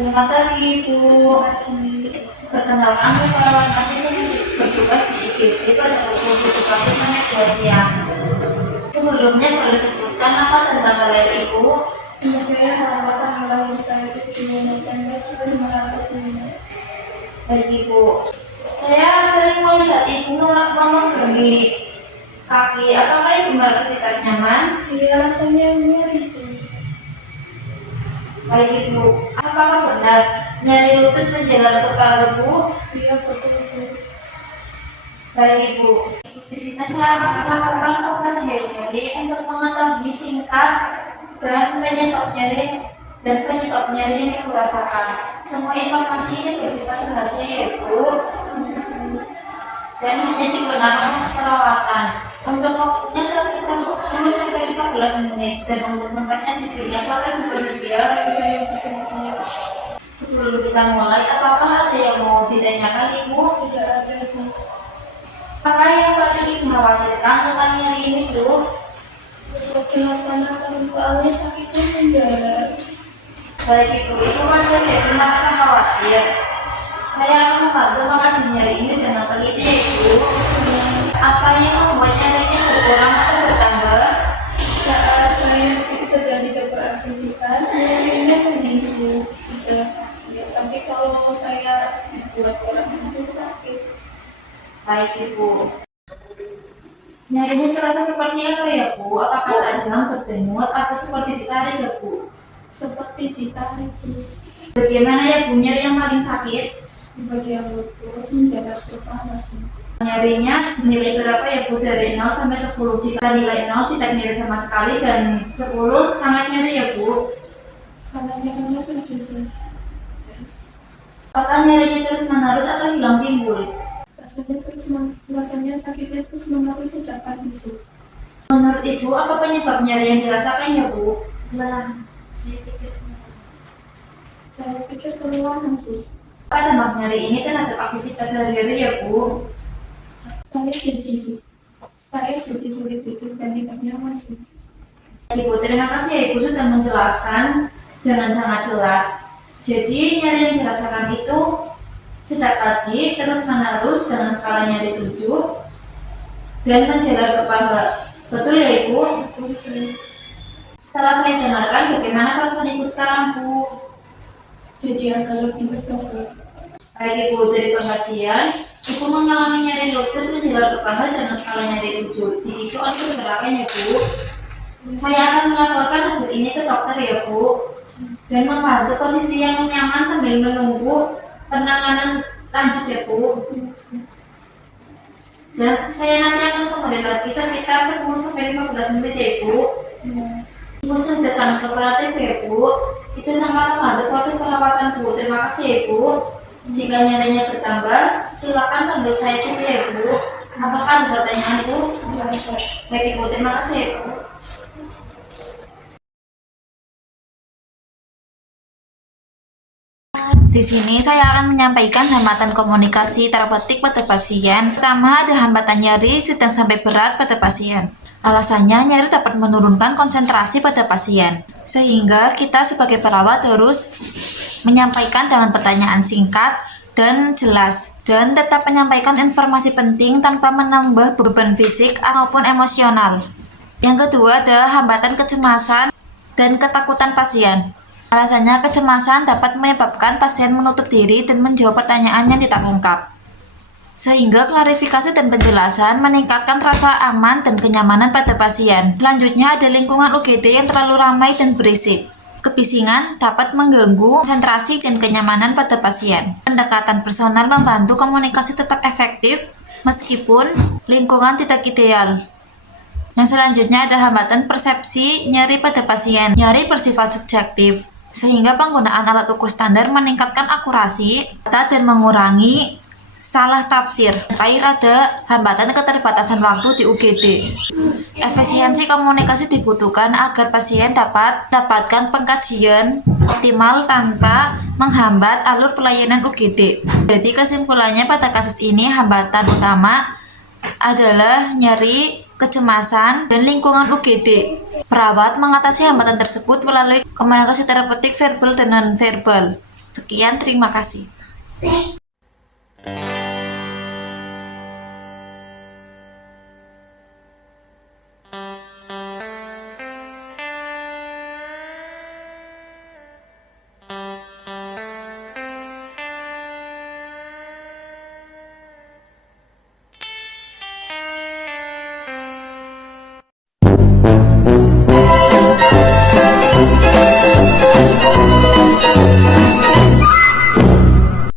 Selamat pagi, Bu. Perkenalkan, saya perawat medis yang bertugas di IGD pada pukul 7 pagi sampai 2 siang. Sebelumnya boleh sebutkan nama dan tanggal lahir Ibu? Nama saya Muhammad Rahman saya di Universitas Universitas. Baik, Ibu. Saya sering melihat Ibu memegangi kaki. Apakah Ibu merasa tidak nyaman? Iya, rasanya nyeri sus. Baik, Ibu. Apakah benar nyeri lutut menjalar ke paha, Bu? Iya, betul sus. Baik, Ibu. Di sini saya akan melakukan pengajian nyeri untuk mengetahui tingkat dan penyebab nyeri yang Ibu rasakan. Semua informasi ini bersifat rahasia, ya, Bu, dan hanya digunakan untuk perawatan. Untuk waktunya sekitar 10 sampai 15 menit dan untuk tempatnya di sini apakah Ibu bersedia? Saya bisa Sebelum kita mulai, apakah ada yang mau ditanyakan, Ibu? tidak ada sus. Apakah yang paling Ibu khawatirkan tentang nyeri ini, Bu? Kenapa sus soalnya sakitnya menjalar. Baik, Ibu kan tidak merasa khawatir. Saya akan membantu mengaji nyeri ini dengan teliti, ya, Ibu. Apa yang membuat nyerinya berkurang atau bertambah? Saat saya sedang tidak beraktivitas, nyerinya mending sus, tidak sakit. Tapi kalau saya buat orang itu sakit. Baik, Ibu. Nyerinya terasa seperti apa, ya, Bu? Apakah tajam, berdengut, atau seperti ditarik, ya, Bu? Seperti ditarik sus. Bagaimana, ya, Bu, nyeri yang paling sakit? Di bagian lutut menjalar ke paha sus. Nyerinya nilai berapa, ya, Bu? Dari 0 sampai 10. Jika nilai 0 tidak nyeri sama sekali dan 10 sangat nyeri, ya, Bu. Skalanya hanya 7 sus. Apakah nyerinya terus menerus atau hilang timbul? Rasanya sakitnya terus menerus sejak pagi sus. Menurut Ibu, apa penyebab nyeri yang dirasakan, ya, Bu? Kelelahan. Saya pikir kelelahan sus. Apa dampak nyeri ini terhadap aktivitas sehari-hari, ya, Bu? Saya jadi sulit tidur dan tidak nyaman sus. Ibu, terima kasih, ya, Ibu sudah menjelaskan dengan sangat jelas. Jadi nyeri yang dirasakan itu sejak pagi terus menerus dengan skala nyeri 7 dan menjalar ke paha. Betul, ya, Ibu? Betul sus. Setelah saya dengarkan, bagaimana perasaan Ibu sekarang, Bu? Jadi agak lebih lega sus. Baik, Ibu, dari pengajian, Ibu mengalami nyeri lutut menjalar ke paha dengan skala nyeri 7. Dipicu oleh pergerakan, ya, Bu. Saya akan melaporkan hasil ini ke dokter, ya, Bu, dan membantu posisi yang nyaman sambil menunggu penanganan lanjut, ya, Bu. Dan saya nanti akan kembali lagi sekitar 10 sampai 15 menit, ya, Ibu. Ibu sudah sangat kooperatif, ya, Bu. Itu sangat membantu proses perawatan, Bu. Terima kasih, ya, Bu. Jika nyerinya bertambah, silakan panggil saya saja, ya, Bu. Apakah ada pertanyaan, Bu? Baik, Ibu, terima kasih, ya, Bu. Di sini saya akan menyampaikan hambatan komunikasi terpetik pada pasien. Pertama, ada hambatan nyeri sedang sampai berat pada pasien. Alasannya, nyeri dapat menurunkan konsentrasi pada pasien, sehingga kita sebagai perawat harus menyampaikan dengan pertanyaan singkat dan jelas, dan tetap menyampaikan informasi penting tanpa menambah beban fisik maupun emosional. Yang kedua, ada hambatan kecemasan dan ketakutan pasien. Alasannya, kecemasan dapat menyebabkan pasien menutup diri dan menjawab pertanyaan yang tidak lengkap, sehingga klarifikasi dan penjelasan meningkatkan rasa aman dan kenyamanan pada pasien. Selanjutnya, ada lingkungan UGD yang terlalu ramai dan berisik. Kebisingan dapat mengganggu konsentrasi dan kenyamanan pada pasien. Pendekatan personal membantu komunikasi tetap efektif meskipun lingkungan tidak ideal. Yang selanjutnya ada hambatan persepsi nyeri pada pasien. Nyeri bersifat subjektif, sehingga penggunaan alat ukur standar meningkatkan akurasi data dan mengurangi salah tafsir. Terakhir ada hambatan keterbatasan waktu di UGD. Efisiensi komunikasi dibutuhkan agar pasien dapat mendapatkan pengkajian optimal tanpa menghambat alur pelayanan UGD. Jadi kesimpulannya pada kasus ini hambatan utama adalah nyeri, kecemasan, dan lingkungan UGD. Perawat mengatasi hambatan tersebut melalui komunikasi terapeutik verbal dan non-verbal. Sekian, terima kasih.